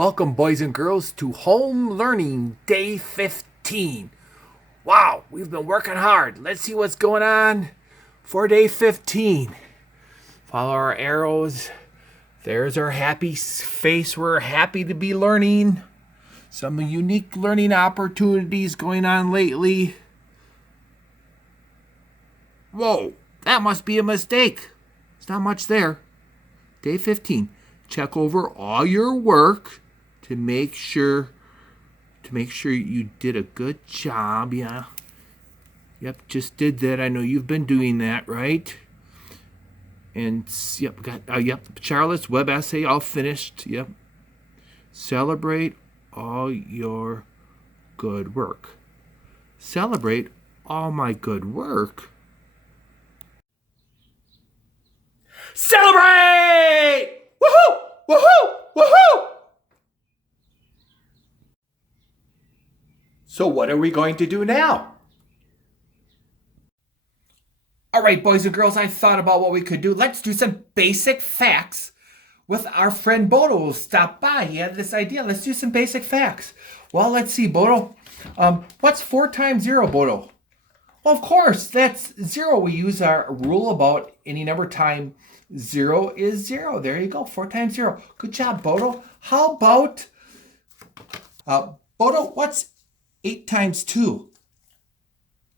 Welcome, boys and girls, to Home Learning Day 15. Wow, we've been working hard. Let's see what's going on for Day 15. Follow our arrows. There's our happy face. We're happy to be learning. Some unique learning opportunities going on lately. Whoa, that must be a mistake. There's not much there. Day 15. Check over all your work to make sure you did a good job. Yeah. Yep, just did that. I know you've been doing that, right? And yep, Charlotte's web essay all finished. Yep. Celebrate all your good work. Celebrate all my good work. Celebrate! Woohoo! Woohoo! Woohoo! So what are we going to do now? All right, boys and girls, I thought about what we could do. Let's do some basic facts with our friend Bodo. Stop by. He had this idea. Let's do some basic facts. Well, let's see, Bodo. What's 4 times 0, Bodo? Well, of course, that's 0. We use our rule about any number time 0 is 0. There you go, 4 times 0. Good job, Bodo. How about, Bodo, what's 8 times 2?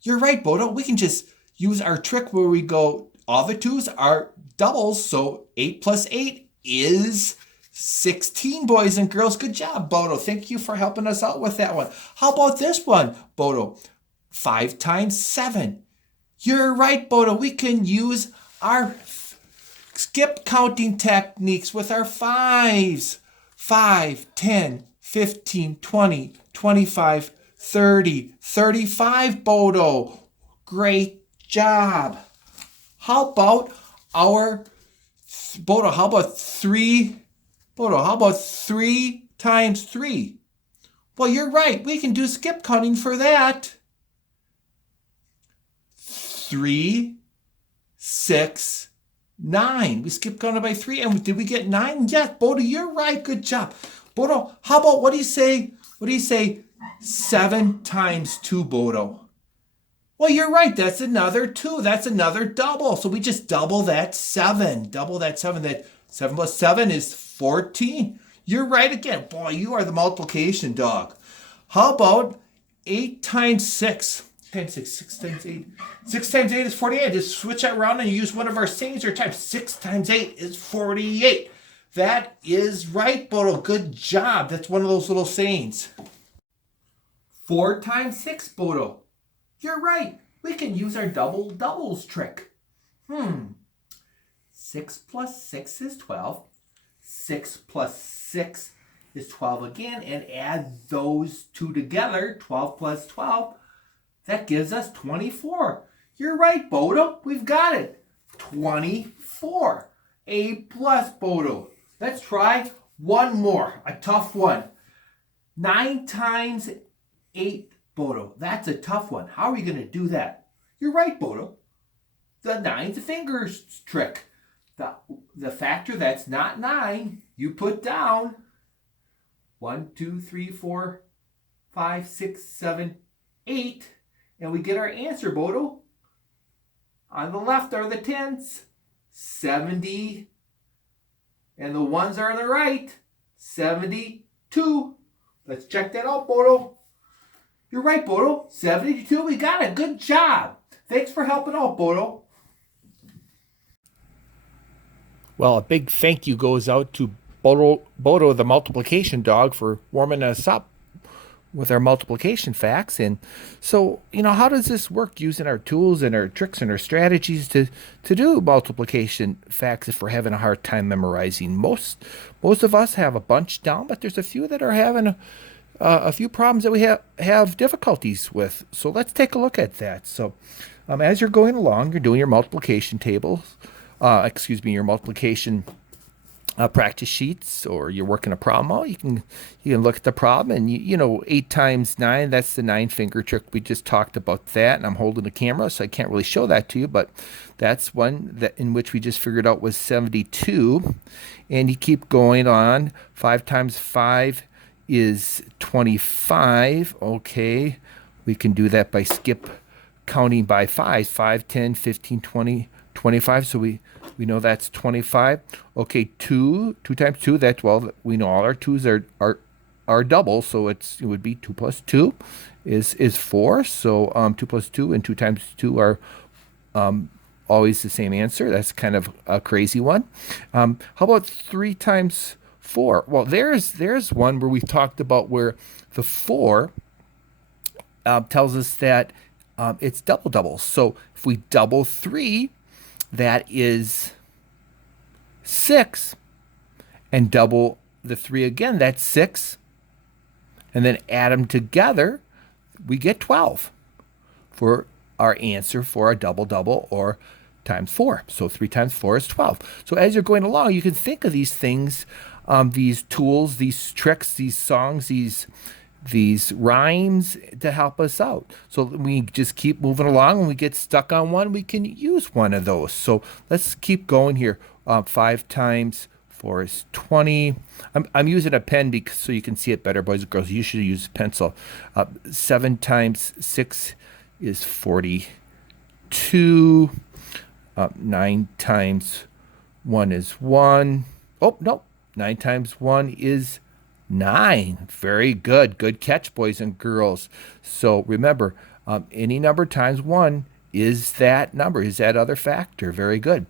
You're right, Bodo. We can just use our trick where we go, all the 2's are doubles, so 8 plus 8 is 16, boys and girls. Good job, Bodo. Thank you for helping us out with that one. How about this one, Bodo? 5 times 7. You're right, Bodo. We can use our skip counting techniques with our 5s. 5, 10, 15, 20, 25, 30, 35, Bodo. Great job. How about our, Bodo, how about 3? Bodo, how about 3 times 3? Well, you're right. We can do skip counting for that. 3, 6, 9. We skipped counting by 3. And did we get 9? Yes, Bodo, you're right. Good job. Bodo, how about, what do you say? 7 times 2, Bodo? Well, you're right. That's another 2. That's another double. So we just double that 7. Double that 7. That 7 plus 7 is 14. You're right again. Boy, you are the multiplication dog. How about 8 times 6? 6 times 8. 6 times 8 is 48. Just switch that around and use one of our sayings or types. 6 times 8 is 48. That is right, Bodo. Good job. That's one of those little sayings. 4 times 6, Bodo. You're right. We can use our doubles trick. 6 plus 6 is 12. 6 plus 6 is 12 again. And add those two together. 12 plus 12. That gives us 24. You're right, Bodo. We've got it. 24. A plus, Bodo. Let's try one more. A tough one. 9 times 8, Bodo. That's a tough one. How are we going to do that? You're right, Bodo. The 9's fingers trick. The factor that's not 9, you put down 1, 2, 3, 4, 5, 6, 7, 8. And we get our answer, Bodo. On the left are the 10s, 70. And the 1s are on the right, 72. Let's check that out, Bodo. You're right, Bodo. 72. We got it. Good job. Thanks for helping out, Bodo. Well, a big thank you goes out to Bodo the multiplication dog for warming us up with our multiplication facts. And so, how does this work using our tools and our tricks and our strategies to do multiplication facts if we're having a hard time memorizing? Most of us have a bunch down, but there's a few that are having a few problems that we have difficulties with. So let's take a look at that. So as you're going along, you're doing your multiplication tables, your multiplication practice sheets, or you're working a problem out, you can look at the problem, and 8 times 9, that's the 9 finger trick. We just talked about that, and I'm holding the camera, so I can't really show that to you, but that's one that in which we just figured out was 72. And you keep going on. 5 times 5 is 25. Okay, we can do that by skip counting by 5. 5, 10, 15, 20, 25. So we know that's 25. Okay, 2 times 2, that's, well, we know all our 2's are double, so it would be 2 plus 2 is 4. So 2 plus 2 and 2 times 2 are always the same answer. That's kind of a crazy one. How about 3 times 4? Well, there's one where we've talked about where the 4 tells us that it's double double. So if we double 3, that is 6, and double the 3 again, that's 6, and then add them together, we get 12 for our answer for a double double, or times 4. So 3 times 4 is 12. So as you're going along, you can think of these things, these tools, these tricks, these songs, these rhymes to help us out. So we just keep moving along. When we get stuck on one, we can use one of those. So let's keep going here. 5 times 4 is 20. I'm using a pen so you can see it better, boys and girls. You should use a pencil. 7 times 6 is 42. 9 times 1 is 1. Oh, no. 9 times 1 is 9. Very good. Good catch, boys and girls. So remember, any number times 1 is that number, is that other factor. Very good.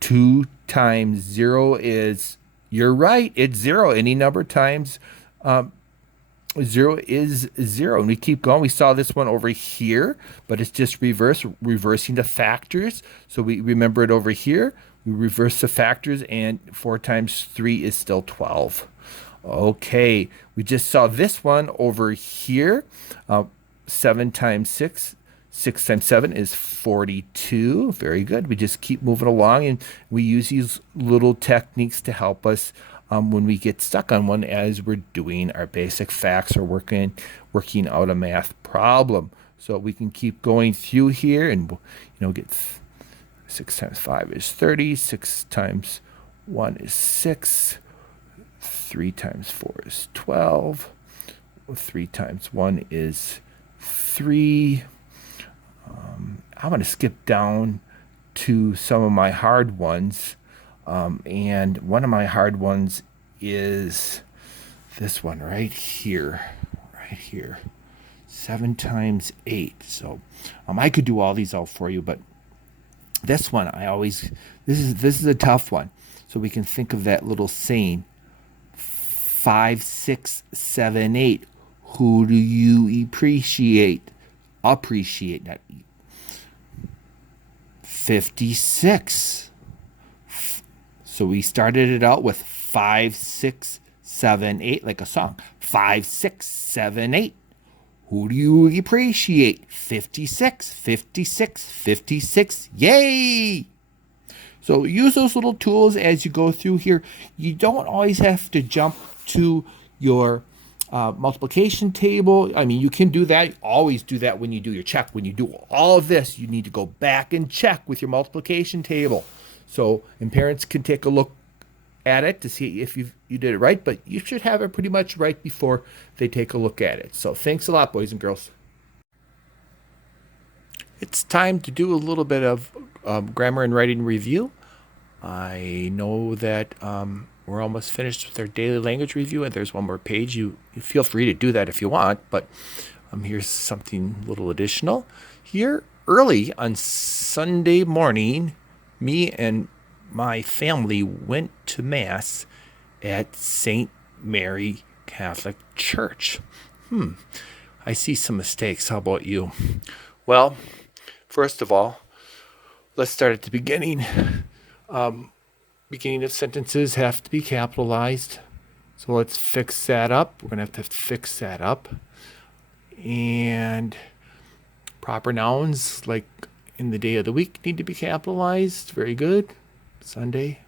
2 times 0 is, you're right, it's 0. Any number times 0 is 0. And we keep going. We saw this one over here, but it's just reversing the factors. So we remember it over here. We reverse the factors, and 4 times 3 is still 12. Okay, we just saw this one over here. 7 times 6, 6 times 7 is 42. Very good. We just keep moving along, and we use these little techniques to help us when we get stuck on one as we're doing our basic facts or working out a math problem. So we can keep going through here, and get 6 times 5 is 30. 6 times 1 is 6. 3 times 4 is 12. 3 times 1 is 3. I'm going to skip down to some of my hard ones. And one of my hard ones is this one right here. Right here. 7 times 8. So I could do all these out for you, but this one this is a tough one. So we can think of that little saying, 5, 6, 7, 8. Who do you appreciate? Appreciate, not 56. So we started it out with 5, 6, 7, 8, like a song. 5, 6, 7, 8. Who do you appreciate? 56, 56, 56. Yay! So use those little tools as you go through here. You don't always have to jump to your multiplication table. I mean, you can do that. Always do that when you do your check. When you do all of this, you need to go back and check with your multiplication table. So, and parents can take a look at it to see if you did it right, but you should have it pretty much right before they take a look at it. So thanks a lot, boys and girls. It's time to do a little bit of grammar and writing review. I know that we're almost finished with our daily language review, and there's one more page. You feel free to do that if you want, but here's something a little additional. Here, early on Sunday morning, me and my family went to Mass at St. Mary Catholic Church. I see some mistakes. How about you? Well, first of all, let's start at the beginning. Beginning of sentences have to be capitalized. So let's fix that up. We're going to have to fix that up. And proper nouns, like in the day of the week, need to be capitalized. Very good. Sunday.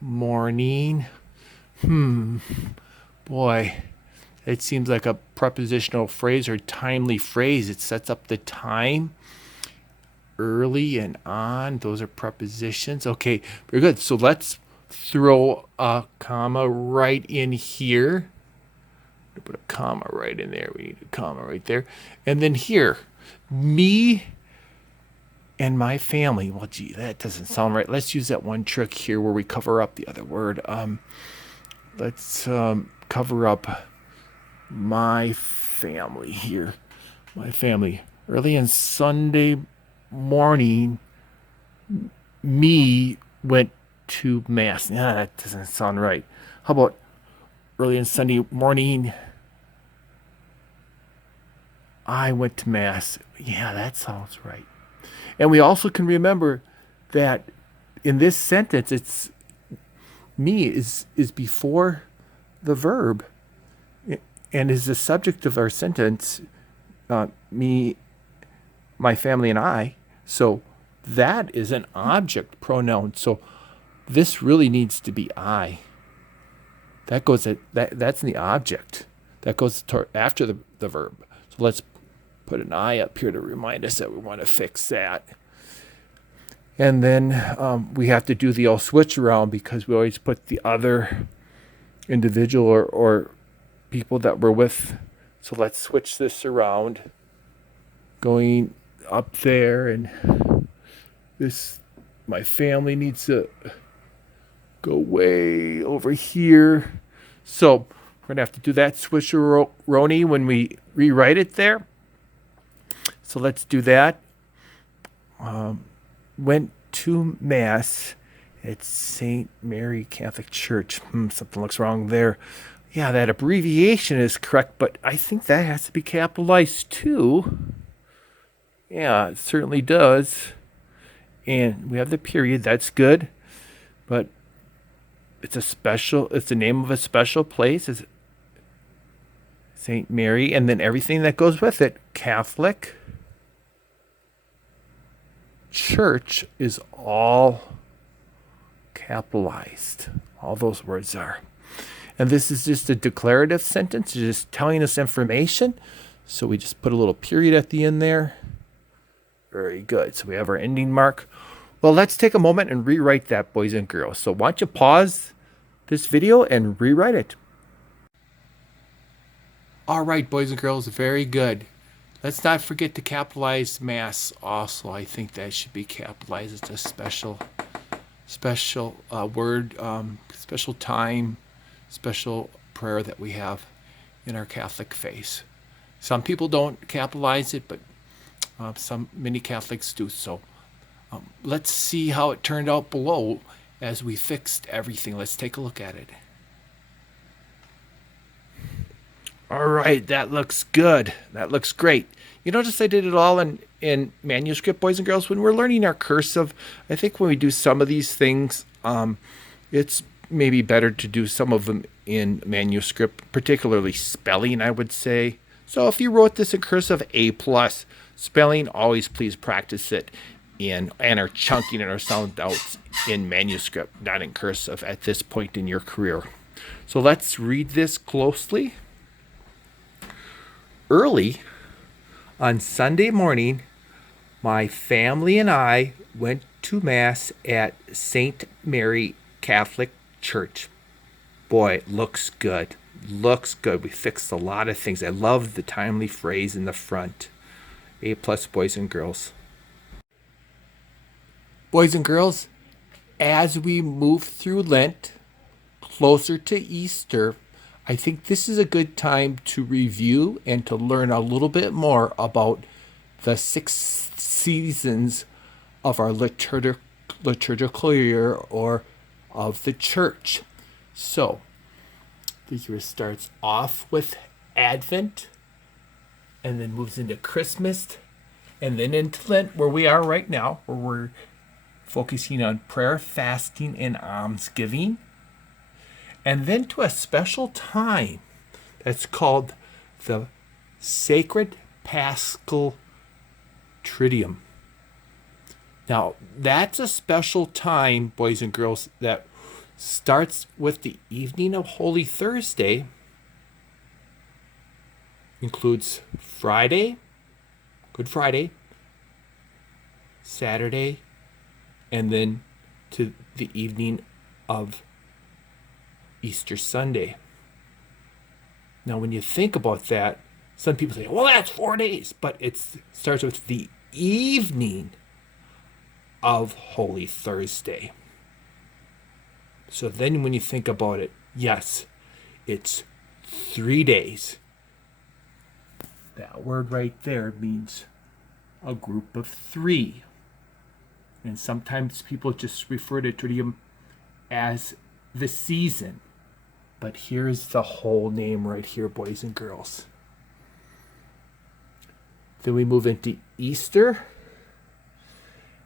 morning. Boy, it seems like a prepositional phrase or timely phrase. It sets up the time. Early and on, those are prepositions. Okay, very good. So let's throw a comma right in here. Put a comma right in there. We need a comma right there. And then here, me and my family. Well, gee, that doesn't sound right. Let's use that one trick here where we cover up the other word. Let's cover up my family here. My family. Early on Sunday morning, me went to mass. Nah, that doesn't sound right. How about early on Sunday morning, I went to mass? Yeah, that sounds right. And we also can remember that in this sentence, it's me is before the verb and is the subject of our sentence, me, my family, and I. So that is an object pronoun. So this really needs to be I. That goes at that's in the object. That goes after the verb. So let's put an I up here to remind us that we want to fix that. And then we have to do the old switch around because we always put the other individual or people that we're with. So let's switch this around. Going up there, and this, my family needs to go way over here. So we're going to have to do that switcheroni when we rewrite it there. So let's do that. Went to Mass at St. Mary Catholic Church. Something looks wrong there. Yeah, that abbreviation is correct, but I think that has to be capitalized too. Yeah, it certainly does. And we have the period. That's good. But it's the name of a special place. It's St. Mary, and then everything that goes with it. Catholic Church is all capitalized. All those words are. And this is just a declarative sentence, just telling us information. So we just put a little period at the end there. Very good. So we have our ending mark. Well, let's take a moment and rewrite that, boys and girls. So why don't you pause this video and rewrite it. All right, boys and girls, very good. Let's not forget to capitalize Mass also. I think that should be capitalized. It's a special word, special time, special prayer that we have in our Catholic faith. Some people don't capitalize it, but many Catholics do. So let's see how it turned out below as we fixed everything. Let's take a look at it. All right, that looks good. That looks great. You notice I did it all in manuscript, boys and girls. When we're learning our cursive, I think when we do some of these things, it's maybe better to do some of them in manuscript, particularly spelling, I would say. So if you wrote this in cursive, A+. Spelling, always please practice it in and our chunking and our sound outs in manuscript, not in cursive at this point in your career. So let's read this closely. Early on Sunday morning, my family and I went to Mass at St. Mary Catholic Church. Boy, it looks good. Looks good. We fixed a lot of things. I love the timely phrase in the front. A+, boys and girls. Boys and girls, as we move through Lent, closer to Easter, I think this is a good time to review and to learn a little bit more about the 6 seasons of our liturgical year or of the church. So, the year starts off with Advent and then moves into Christmas and then into Lent, where we are right now, where we're focusing on prayer, fasting, and almsgiving. And then to a special time that's called the Sacred Paschal Tritium. Now, that's a special time, boys and girls, that starts with the evening of Holy Thursday, includes Friday, Good Friday, Saturday, and then to the evening of Easter Sunday. Now, when you think about that, some people say, well, that's 4 days, but it starts with the evening of Holy Thursday. So then when you think about it, yes, it's 3 days. That word right there means a group of 3. And sometimes people just refer to Tritium as the season. But here's the whole name right here, boys and girls. Then we move into Easter.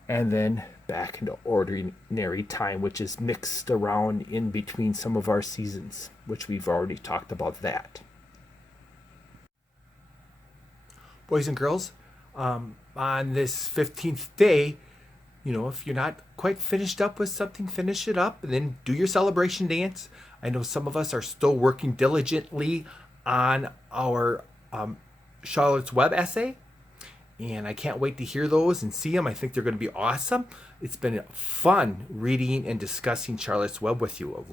And then back into ordinary time, which is mixed around in between some of our seasons, which we've already talked about that. Boys and girls, on this 15th day, if you're not quite finished up with something, finish it up and then do your celebration dance. I know some of us are still working diligently on our Charlotte's Web essay, and I can't wait to hear those and see them. I think they're going to be awesome. It's been fun reading and discussing Charlotte's Web with you.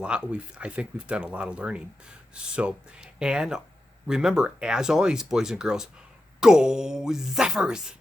I think we've done a lot of learning. So, and remember, as always, boys and girls, go Zephyrs!